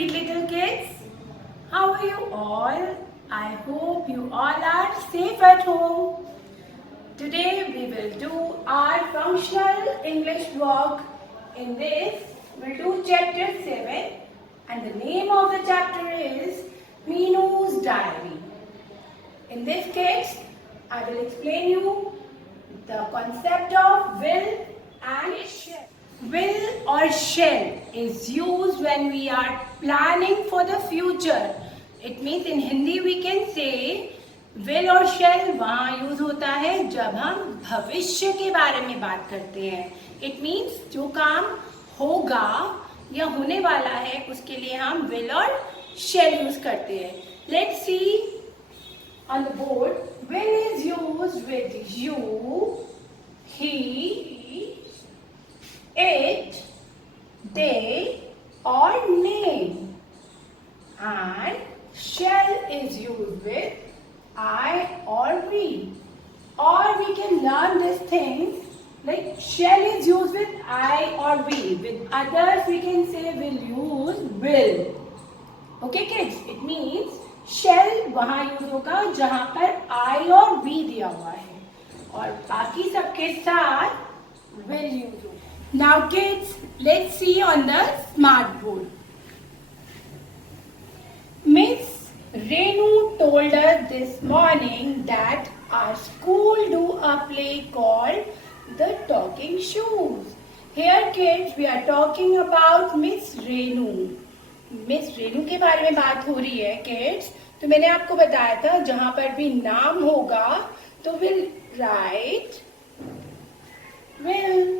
sweet little kids. How are you all? I hope you all are safe at home. Today we will do our functional English work. In this, we'll do chapter 7 and the name of the chapter is Meenu's Diary. In this case, I will explain you the concept of will and shall. Will or shall is used when we are planning for the future. It means in Hindi we can say will और shall वहाँ use होता है जब हम भविष्य के बारे में बात करते हैं. It means जो काम होगा या होने वाला है उसके लिए हम will और shall यूज करते हैं. Let's see on the board. Will is used with you, he, it, they or name, and shall is used with I or we. Or we can learn these things like shall is used with I or we. With others we can say will use will. Okay kids, it means shall वहाँ use होगा जहाँ पर I और we दिया हुआ है और बाकी सबके साथ will यूज होगा. Now kids, let's see on the smart board. Miss Renu told us this morning that our school do a play called The Talking Shoes. Here kids, we are talking about Miss Renu. Miss Renu के बारे में बात हो रही है kids. तो मैंने आपको बताया था जहाँ पर भी नाम होगा तो we'll write will.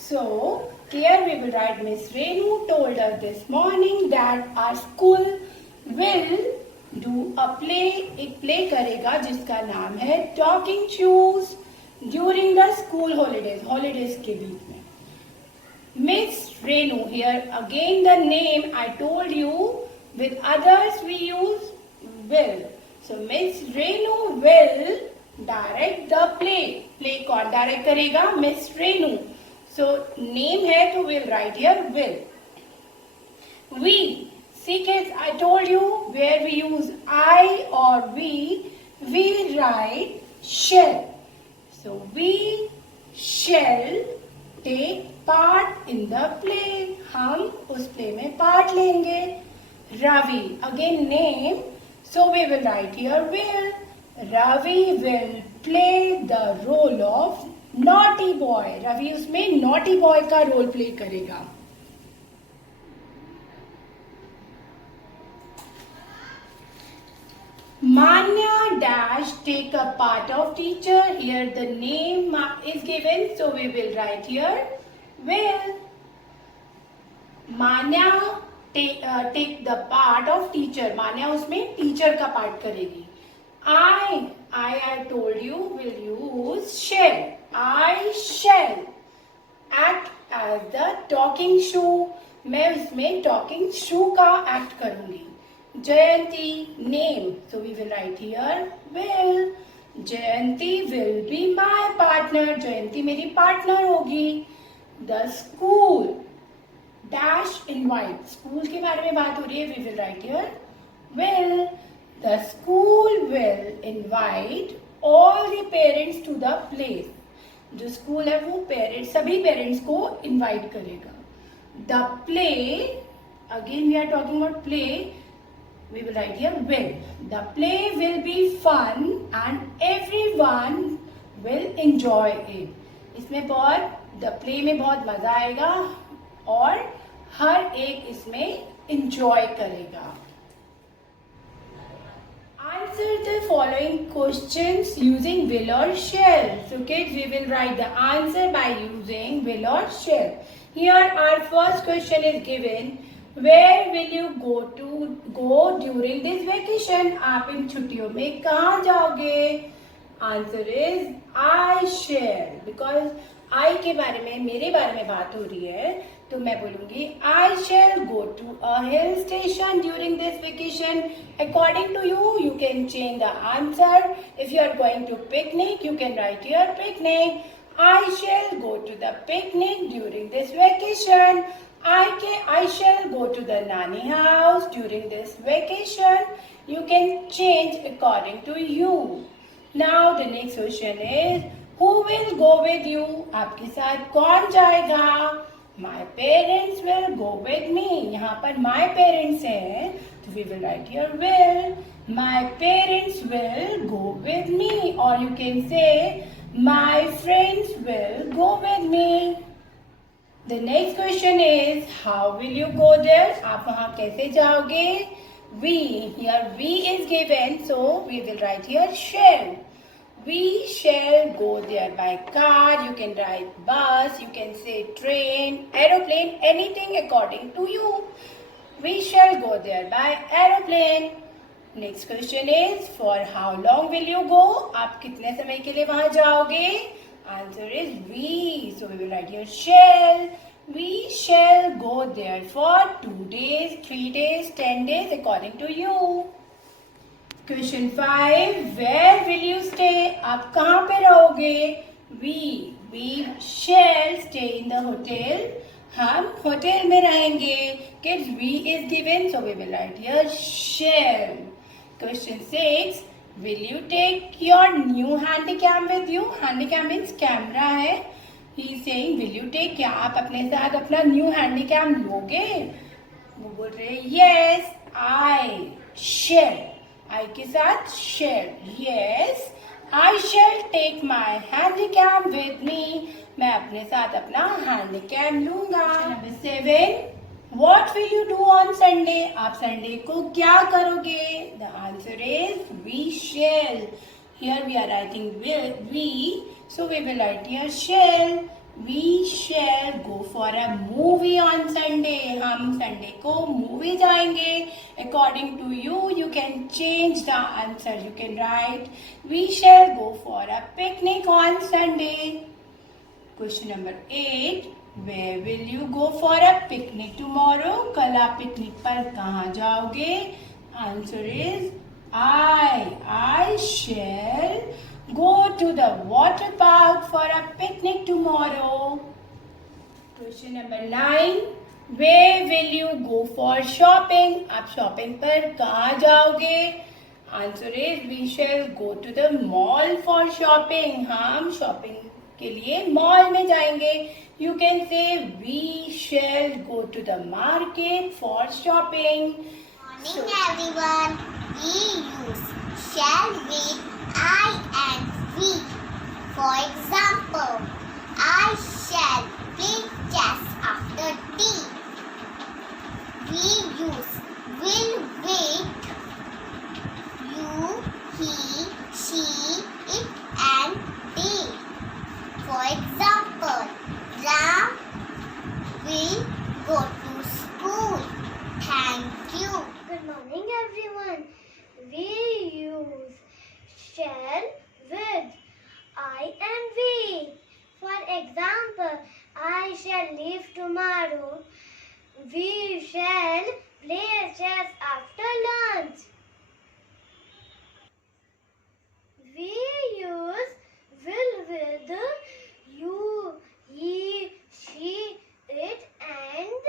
So, here we will write Miss Renu told us this morning that our school will do a play. एक play करेगा जिसका नाम है Talking Shoes during the school holidays. Holidays के बीच में. Miss Renu, here again the name I told you. With others we use will. So Miss Renu will direct the play. Play कौन direct करेगा? Miss Renu. So name है तो we'll write here will. We. See kids, I told you where we use I or we write shall. So we shall take part in the play. हम उस play में part लेंगे. Ravi. Again name. So we will write here will. Ravi will play the role of naughty boy. Ravi उसमें naughty boy का role play करेगा. Manya dash take a part of teacher. Here the name is given, so we will write here will. Manya take the part of teacher. Manya उसमें teacher का part करेगी. I told you will use shall. I shall act as the talking shoe. मैं इसमें talking shoe का act करूँगी. Jayanti name. So we will write here will. Jayanti will be my partner. Jayanti मेरी partner होगी. The school dash invite. School के बारे में बात हो रही है. We will write here will. The school will invite all the parents to the play. जो स्कूल है वो पेरेंट्स सभी पेरेंट्स को इनवाइट करेगा. The play, again we are talking about play. We will write here will. The play will be fun and everyone will enjoy it. इसमें बहुत the play में बहुत मजा आएगा और हर एक इसमें enjoy करेगा. Answer the following questions using will or shall. So kids, we will write the answer by using will or shall. Here our first question is given. Where will you go during this vacation? आप इन छुट्टियों में कहाँ जाओगे? Answer is I shall. Because I के बारे में मेरे बारे में बात हो रही है तो मैं बोलूँगी I shall go to a hill station during this vacation. According to you, you can change the answer. If you are going to picnic, you can write here picnic. I shall go to the picnic during this vacation. I shall go to the Nani house during this vacation. You can change according to you. Now the next question is, who will go with you? आपके साथ कौन जाएगा? My parents will go with me. यहाँ पर my parents है, तो we will write here will. My parents will go with me, or you can say my friends will go with me. The next question is, how will you go there? आप वहाँ कैसे जाओगे? We, here we is given, so we will write here shall. We shall go there by car. You can write bus, you can say train, aeroplane, anything according to you. We shall go there by aeroplane. Next question is, for how long will you go? आप कितने समय के लिए वहाँ जाओगे? Answer is we. So we will write here shall. We shall go there for 2 days, 3 days, 10 days according to you. Question 5. Where will you stay? आप कहाँ पे रहोगे? We shall stay in the hotel. हम hotel में रहेंगे. Kids, we is given, so we will write here shall. Question 6. Will you take your new handycam with you? Handycam means camera है. He is saying, will you take? क्या आप अपने साथ अपना new handycam लोगे? वो बोल रहे yes, I shall. I के साथ shall. Yes, I shall take my handycam with me. मैं अपने साथ अपना handycam लूंगा. Number 7. What will you do on Sunday? आप संडे को क्या करोगे? The answer is we shall. Here we are writing we, so we will write here shall. We shall go for a movie on Sunday. हम Sunday को movie जाएंगे. According to you, you can change the answer. You can write we shall go for a picnic on Sunday. Question number 8. Where will you go for a picnic tomorrow? कल आप picnic पर कहाँ जाओगे? Answer is I shall go to the water park for a picnic tomorrow. Question number 9. Where will you go for shopping? आप shopping पर कहाँ जाओगे? Answer is we shall go to the mall for shopping. हम shopping के लिए mall में जाएंगे. You can say we shall go to the market for shopping. Morning everyone. We use shall with I and we. For example, I shall play chess after tea. We use will with you, he, she, it and they. For example, Ram will go to school. Thank you. Good morning, everyone. We use shall with I and we. For example, I shall leave tomorrow. We shall play chess after lunch. We use will with you, he, she, it and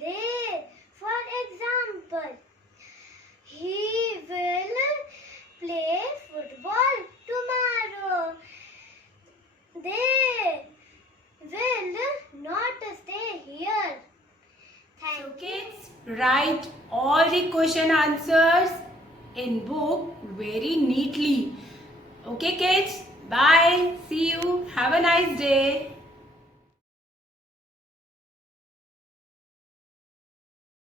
they. For example, he will play football tomorrow. They will not stay here. So kids, write all the question answers in book very neatly. Okay kids, bye. See you. Have a nice day.